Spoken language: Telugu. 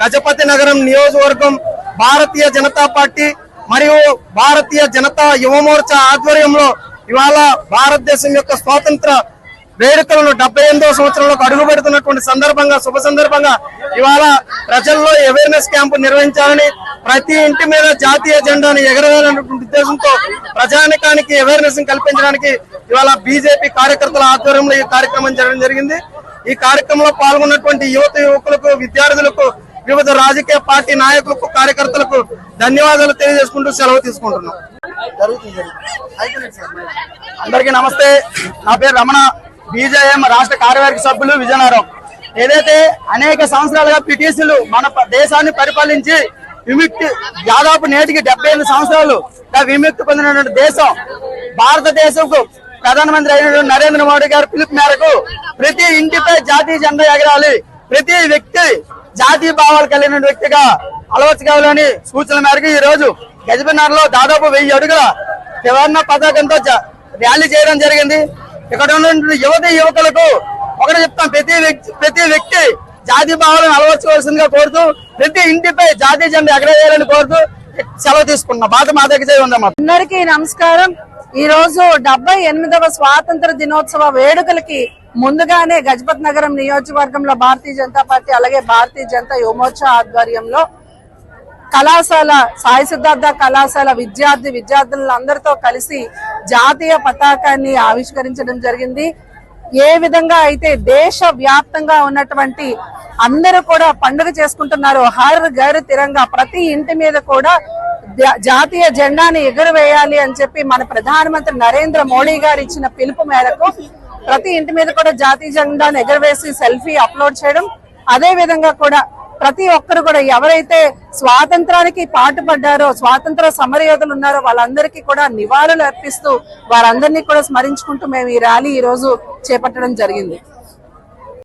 గజపతి నగరం నియోజకవర్గం భారతీయ జనతా పార్టీ మరియు భారతీయ జనతా యువ మోర్చా ఆధ్వర్యంలో ఇవాళ భారతదేశం యొక్క స్వాతంత్ర వేడుకలను 78వ సంవత్సరంలోకి అడుగు పెడుతున్నటువంటి సందర్భంగా శుభ సందర్భంగా ఇవాళ ప్రజల్లో అవేర్నెస్ క్యాంపు నిర్వహించాలని ప్రతి ఇంటి మీద జాతీయ జెండాను ఎగరవేయాలనేటువంటి ఉద్దేశంతో ప్రజానికానికి అవేర్నెస్ కల్పించడానికి ఇవాళ బీజేపీ కార్యకర్తల ఆధ్వర్యంలో ఈ కార్యక్రమం జరగడం జరిగింది। ఈ కార్యక్రమంలో పాల్గొన్నటువంటి యువకులకు విద్యార్థులకు వివిధ రాజకీయ పార్టీ నాయకులకు కార్యకర్తలకు ధన్యవాదాలు తెలియజేసుకుంటూ సెలవు తీసుకుంటున్నాం। అందరికీ నమస్తే, నా పేరు రమణ, బీజేఎం రాష్ట్ర కార్యవర్గ సభ్యులు విజయనగరం। ఏదైతే అనేక సంవత్సరాలుగా బ్రిటిషులు మన దేశాన్ని పరిపాలించి విముక్తి దాదాపు నేటికి 78 సంవత్సరాలుగా విముక్తి పొందినటువంటి దేశం భారతదేశంకు ప్రధానమంత్రి అయినటువంటి నరేంద్ర మోడీ గారి పిలుపు మేరకు ప్రతి ఇంటిపై జాతీయ జెండా ఎగరాలి, ప్రతి వ్యక్తి జాతీయ భావాలు కలిగిన వ్యక్తిగా అలవర్చుకోవాలని సూచనల మేరకు ఈ రోజు గజపతినగర్లో దాదాపు 1000 అడుగుల త్రివర్ణ పతాకంతో ర్యాలీ చేయడం జరిగింది। ఇక్కడ ఉన్న యువకులకు ఒకటి చెప్తాం, ప్రతి వ్యక్తి జాతీయ భావాలను అలవర్చుకోవాల్సిందిగా కోరుతూ ప్రతి ఇంటిపై జాతీయ జెండా ఎగరవేయాలని కోరుతూ సెలవు తీసుకున్నా. భారత మాతకి జై వందే మాతరం. అందరికీ నమస్కారం. ఈ రోజు 78వ స్వాతంత్ర దినోత్సవ వేడుకలకి ముందుగానే గజపతి నగరం నియోజకవర్గంలో భారతీయ జనతా పార్టీ అలాగే భారతీయ జనతా యువమోర్చా ఆధ్వర్యంలో కళాశాల సాయి సిద్ధార్థ కళాశాల విద్యార్థులందరితో కలిసి జాతీయ పతాకాన్ని ఆవిష్కరించడం జరిగింది. ఏ విధంగా అయితే దేశ వ్యాప్తంగా ఉన్నటువంటి అందరూ కూడా పండుగ చేసుకుంటున్నారు. హర్ ఘర్ తిరంగా, ప్రతి ఇంటి మీద కూడా జాతీయ జెండాని ఎగురవేయాలి అని చెప్పి మన ప్రధానమంత్రి నరేంద్ర మోడీ గారు ఇచ్చిన పిలుపు మేరకు ప్రతి ఇంటి మీద కూడా జాతీయ జెండాను ఎగురవేసి సెల్ఫీ అప్లోడ్ చేయడం, అదే విధంగా కూడా ప్రతి ఒక్కరు కూడా ఎవరైతే స్వాతంత్రానికి పాటుపడ్డారో, స్వాతంత్ర సమరయోధులు ఉన్నారో వాళ్ళందరికీ కూడా నివాళులు అర్పిస్తూ వారందరినీ కూడా స్మరించుకుంటూ మేము ఈ ర్యాలీ ఈ రోజు చేపట్టడం జరిగింది.